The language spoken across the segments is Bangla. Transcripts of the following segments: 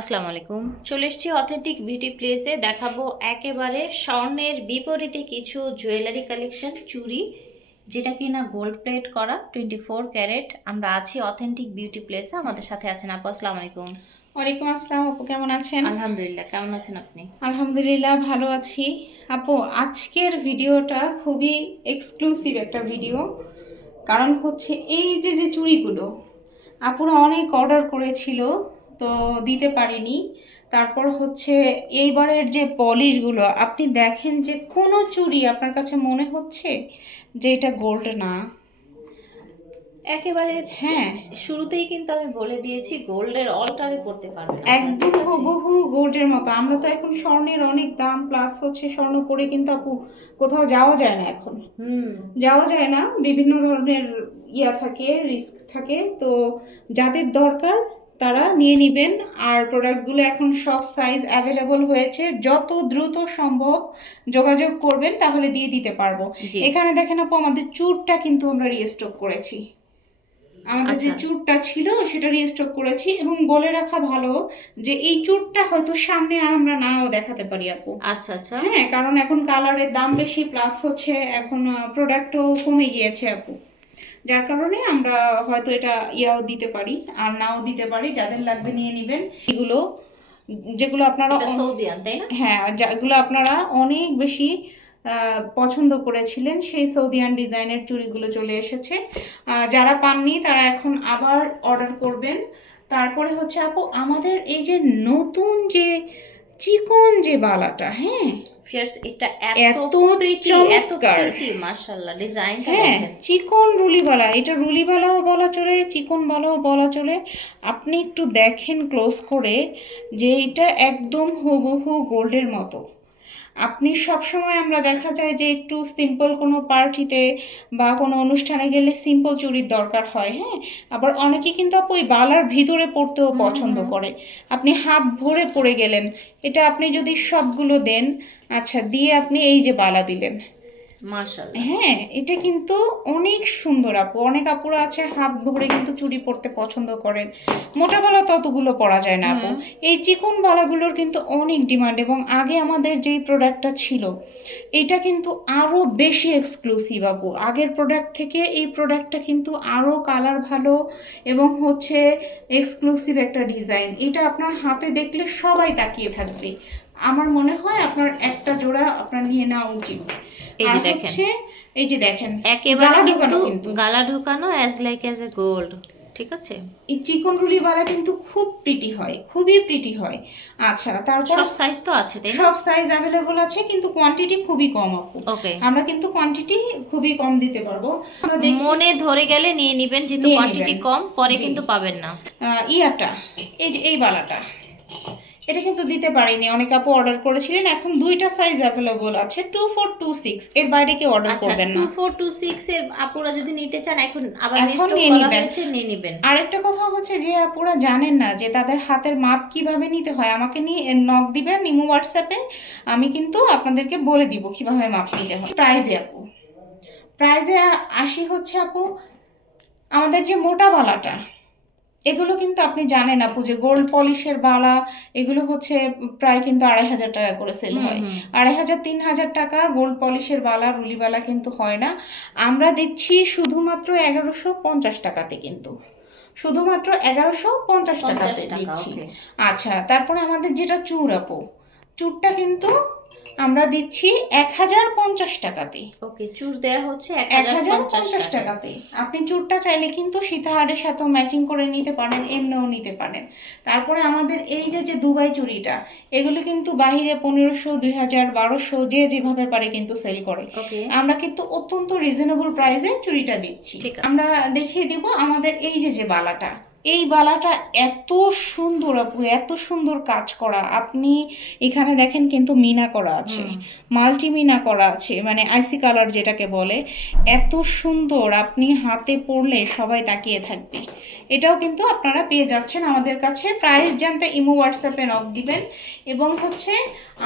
আসসালামু আলাইকুম। চলে এসেছি অথেন্টিক বিউটি প্লেসে দেখাবো একেবারে স্বর্ণের বিপরীতে কিছু জুয়েলারি কালেকশন চুড়ি যেটা কি না গোল্ড প্লেট করা টোয়েন্টি ফোর ক্যারেট আমরা আছি অথেন্টিক বিউটি প্লেসে আমাদের সাথে আছেন আপু আসসালামু আলাইকুম। ওয়ালাইকুম আসসালাম আপু কেমন আছেন? আলহামদুলিল্লাহ কেমন আছেন আপনি? আলহামদুলিল্লাহ ভালো আছি। আপু আজকের ভিডিওটা খুবই এক্সক্লুসিভ একটা ভিডিও কারণ হচ্ছে এই যে যে চুড়িগুলো আপুরা অনেক অর্ডার করেছিল। তো দিতে পারিনি। তারপর হচ্ছে এইবারের যে পলিশগুলো আপনি দেখেন যে কোনো চুড়ি আপনার কাছে মনে হচ্ছে যে এটা গোল্ড না? একেবারে হ্যাঁ। শুরুতেই কিন্তু আমি বলে দিয়েছি গোল্ডের অলটারে করতে আপনারা, একদম হুবহু গোল্ডের মতো। আমরা তো এখন স্বর্ণের অনেক দাম প্লাস হচ্ছে স্বর্ণ পরে কিন্তু আপু কোথাও যাওয়া যায় না এখন। হুম। যাওয়া যায় না বিভিন্ন ধরনের ইয়া থাকে রিস্ক থাকে। তো যাদের দরকার তারা নিয়ে নেবেন। আর প্রোডাক্টগুলো এখন সব সাইজ অ্যাভেলেবল হয়েছে। যত দ্রুত সম্ভব যোগাযোগ করবেন তাহলে দিয়ে দিতে পারব। এখানে দেখেন আপু আমাদের চুরটা কিন্তু আমরা রিস্টক করেছি। আমাদের যে আচ্ছা। চুরটা ছিল সেটা রিস্টক করেছি এবং বলে রাখা ভালো যে এই চুরটা হয়তো সামনে আর আমরা নাও দেখাতে পারি আপু। আচ্ছা আচ্ছা। হ্যাঁ কারণ এখন কালারের দাম বেশি প্লাস হচ্ছে এখন প্রোডাক্টও কমে গিয়েছে আপু। যার কারণে আমরা হয়তো এটা ইয়াও দিতে পারি আর নাও দিতে পারি যাদের লাগবে নিয়ে নেবেন। এগুলো যেগুলো আপনারা সৌদিয়ান তাই না? হ্যাঁ যেগুলো আপনারা অনেক বেশি পছন্দ করেছিলেন। সেই সৌদিয়ান ডিজাইনের চুড়িগুলো চলে এসেছে। যারা পাননি তারা এখন আবার অর্ডার করবেন। তারপরে হচ্ছে আপু আমাদের এই যে নতুন যে চিকন যে বালাটা হ্যাঁ? ফিয়ার্স এটা এত চমৎকার। মাশাআল্লাহ ডিজাইনটা হ্যাঁ চিকন রুলিবালা এটা রুলিবালাও বলা চলে চিকন বালাও বলা চলে। আপনি একটু দেখেন ক্লোজ করে যে এটা একদম হুবহু গোল্ডের মতো। আপনি সব সময় আমরা দেখা যায় যে একটু সিম্পল কোনো পার্টিতে বা কোনো অনুষ্ঠানে গেলে সিম্পল চুরির দরকার হয় হ্যাঁ? আবার অনেকে কিন্তু আপু ওই বালার ভিতরে পড়তেও পছন্দ করে। আপনি হাত ভরে পড়ে গেলেন। এটা আপনি যদি সবগুলো দেন আচ্ছা দিয়ে আপনি এই যে বালা দিলেন। হ্যাঁ এটা কিন্তু অনেক সুন্দর আপু। অনেক আপুরা আছে হাত ভরে কিন্তু চুড়ি পরতে পছন্দ করেন। মোটা বালা ততগুলো পরা যায় না আপু। এই চিকন বালাগুলোর কিন্তু অনেক ডিমান্ড এবং আগে আমাদের যেই প্রোডাক্টটা ছিল এটা কিন্তু আরও বেশি এক্সক্লুসিভ আপু। আগের প্রোডাক্ট থেকে এই প্রোডাক্টটা কিন্তু আরও কালার ভালো এবং হচ্ছে এক্সক্লুসিভ একটা ডিজাইন। এটা আপনার হাতে দেখলে সবাই তাকিয়ে থাকবে। আমার মনে হয় আপনার একটা জোড়া আপনার নিয়ে নেওয়া উচিত। এই যে দেখেন। এই যে দেখেন একেবারে কিন্তু। গালা ঢোকানো as like as a gold ঠিক আছে? এই চিকন রুলিওয়ালা কিন্তু খুব প্রিটি হয় খুবই প্রিটি হয়। আচ্ছা তারপর সব সাইজ তো আছে তাই সব সাইজ অ্যাভেলেবল আছে কিন্তু কোয়ান্টিটি খুবই কম আপু। ওকে আমরা কিন্তু কোয়ান্টিটি খুবই কম দিতে পারব। মনে ধরে গেলে নিয়ে নিবেন যেহেতু কোয়ান্টিটি কম পরে কিন্তু পাবেন না। ইয়াটা এই যে এই বালাটা। এটা কিন্তু দিতে পারিনি। অনেক আপু অর্ডার করেছিলেন। এখন দুইটা সাইজ অ্যাভেলেবল আছে। টু ফোর টু সিক্স এর বাইরে কেউ অর্ডার আচ্ছা করবেন টু না ফোর টু সিক্স এর আপুরা যদি নিতে চান এখন আবার এখন নিয়ে নিবেন। নিয়ে নিবেন। আরেকটা কথা হচ্ছে যে আপুরা জানেন না যে তাদের হাতের মাপ কীভাবে নিতে হয়। আমাকে নিয়ে নক দিবেন নিমো হোয়াটসঅ্যাপে। আমি কিন্তু আপনাদেরকে বলে দিব কীভাবে মাপ নিতে হয়। প্রাইজে আপু। প্রাইজে আসি হচ্ছে আপু। আমাদের যে মোটা বালাটা এগুলো কিন্তু আপনি জানেন আপু যে গোল্ড পলিশের বালা এগুলো হচ্ছে প্রায় কিন্তু আড়াই হাজার টাকা করে সেল হয়। আড়াই হাজার তিন হাজার টাকা গোল্ড পলিশের বালা রুলি বালা কিন্তু হয় না। আমরা দিচ্ছি শুধুমাত্র এগারোশো পঞ্চাশ টাকাতে কিন্তু। শুধুমাত্র এগারোশো পঞ্চাশ টাকাতে 50 দিচ্ছি। আচ্ছা তারপরে আমাদের যেটা চুর আপু চুরটা কিন্তু আমরা দিচ্ছি এক হাজার পঞ্চাশ টাকাতে। ওকে চুর দেয়া হচ্ছে এক হাজার পঞ্চাশ টাকাতে। আপনি চুরটা চাইলে কিন্তু সীতাহারের সাথেও ম্যাচিং করে নিতে পারেন এমনিও নিতে পারেন। তারপরে আমাদের এই যে যে দুবাই চুরিটা এগুলো কিন্তু বাহিরে পনেরোশো দুই হাজার বারোশো যে যেভাবে পারে কিন্তু সেল করে। আমরা কিন্তু অত্যন্ত রিজনেবল প্রাইসে চুরিটা দিচ্ছি। আমরা দেখিয়ে দিব আমাদের এই যে যে বালাটা। এই বালাটা এত সুন্দর আপু এত সুন্দর কাজ করা। আপনি এখানে দেখেন কিন্তু মিনা করা আছে মাল্টি মিনা করা আছে মানে আইসি কালার যেটাকে বলে। এত সুন্দর আপনি হাতে পরলে সবাই তাকিয়ে থাকবে। এটাও কিন্তু আপনারা পেয়ে যাচ্ছেন আমাদের কাছে। প্রাইস জানতে ইমো হোয়াটসঅ্যাপে নক দিবেন। এবং হচ্ছে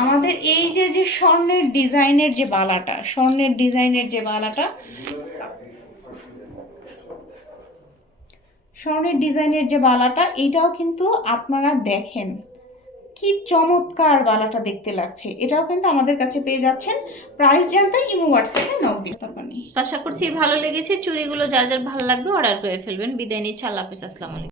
আমাদের এই যে যে স্বর্ণের ডিজাইনের যে বালাটা স্বর্ণের ডিজাইনের যে বালাটা স্বর্ণের ডিজাইনের যে বালাটা, এটাও কিন্তু আপনারা দেখেন। কি চমৎকার বালাটা দেখতে লাগছে। এটাও কিন্তু আমাদের কাছে পেয়ে যাচ্ছেন প্রাইস জানতে ইমো হোয়াটসঅ্যাপে নক তো আশা করছি ভালো লেগেছে। চুরিগুলো যার যার ভালো লাগবে অর্ডার করে ফেলবেন। বিদায় নিচ্ছি। আল্লাহ হাফিজ। আসসালামু আলাইকুম।